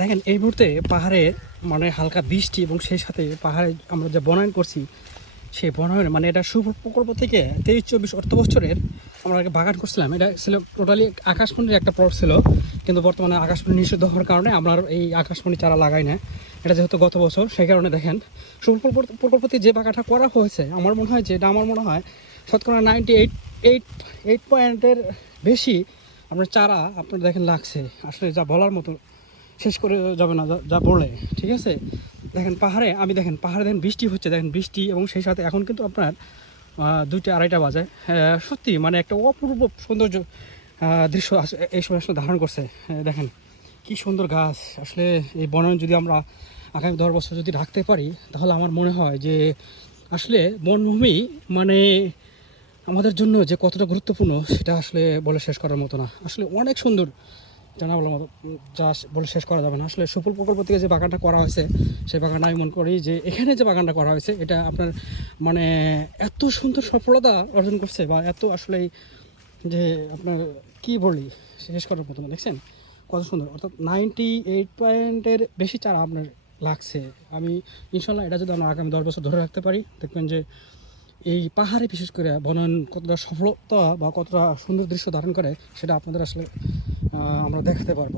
দেখেন, এই মুহূর্তে পাহাড়ে মানে হালকা বৃষ্টি এবং সেই সাথে পাহাড়ে আমরা যে বনায়ন করছি, সেই বনায়ন মানে এটা শুভ প্রকল্প থেকে তেইশ চব্বিশ অর্থ বছরের আমরা আগে বাগান করছিলাম। এটা ছিল টোটালি আকাশমণির একটা প্লট ছিল, কিন্তু বর্তমানে আকাশমণি নিষিদ্ধ হওয়ার কারণে আমরা এই আকাশমণি চারা লাগাই না এটা যেহেতু গত বছর, সেই কারণে দেখেন, শুভ প্রকল্প প্রকল্পতে যে বাগানটা করা হয়েছে, আমার মনে হয় যে, এটা আমার মনে হয় শতকরা নাইনটি এইট এইট এইট পয়েন্টের বেশি আপনার চারা আপনার দেখেন লাগছে। আসলে যা বলার মতো শেষ করে যাবে না, যা- বলে ঠিক আছে? দেখেন পাহাড়ে, আমি দেখেন পাহাড়ে দেখেন বৃষ্টি হচ্ছে, দেখেন বৃষ্টি এবং সেই সাথে এখন কিন্তু আপনার দুইটা আড়াইটা বাজে। সত্যি মানে একটা অপূর্ব সৌন্দর্য দৃশ্য এই সময় আসলে ধারণ করছে। দেখেন কি সুন্দর গাছ। আসলে এই বনায়ন যদি আমরা আগামী দশ বছর যদি রাখতে পারি, তাহলে আমার মনে হয় যে আসলে বনভূমি মানে আমাদের জন্য যে কতটা গুরুত্বপূর্ণ, সেটা আসলে বলে শেষ করার মতো না। আসলে অনেক সুন্দর। জানা বলার মতো যা বলে শেষ করা যাবে না। আসলে সুফল প্রকল্প থেকে যে বাগানটা করা হয়েছে, সেই বাগানটা আমি মনে করি যে এখানে যে বাগানটা করা হয়েছে, এটা আপনার মানে এত সুন্দর সফলতা অর্জন করছে বা এত আসলে যে আপনার কি বলি, শেষ করার মতো দেখছেন? কত সুন্দর। অর্থাৎ নাইনটি এইট পয়েন্টের বেশি চারা আপনার লাগছে। আমি ইনশাল্লাহ এটা যদি আমরা আগামী দশ বছর ধরে রাখতে পারি, দেখবেন যে এই পাহাড়ে বিশেষ করে বনায়ন কতটা সফলতা বা কতটা সুন্দর দৃশ্য ধারণ করে, সেটা আপনাদের আসলে আমরা দেখাতে পারব।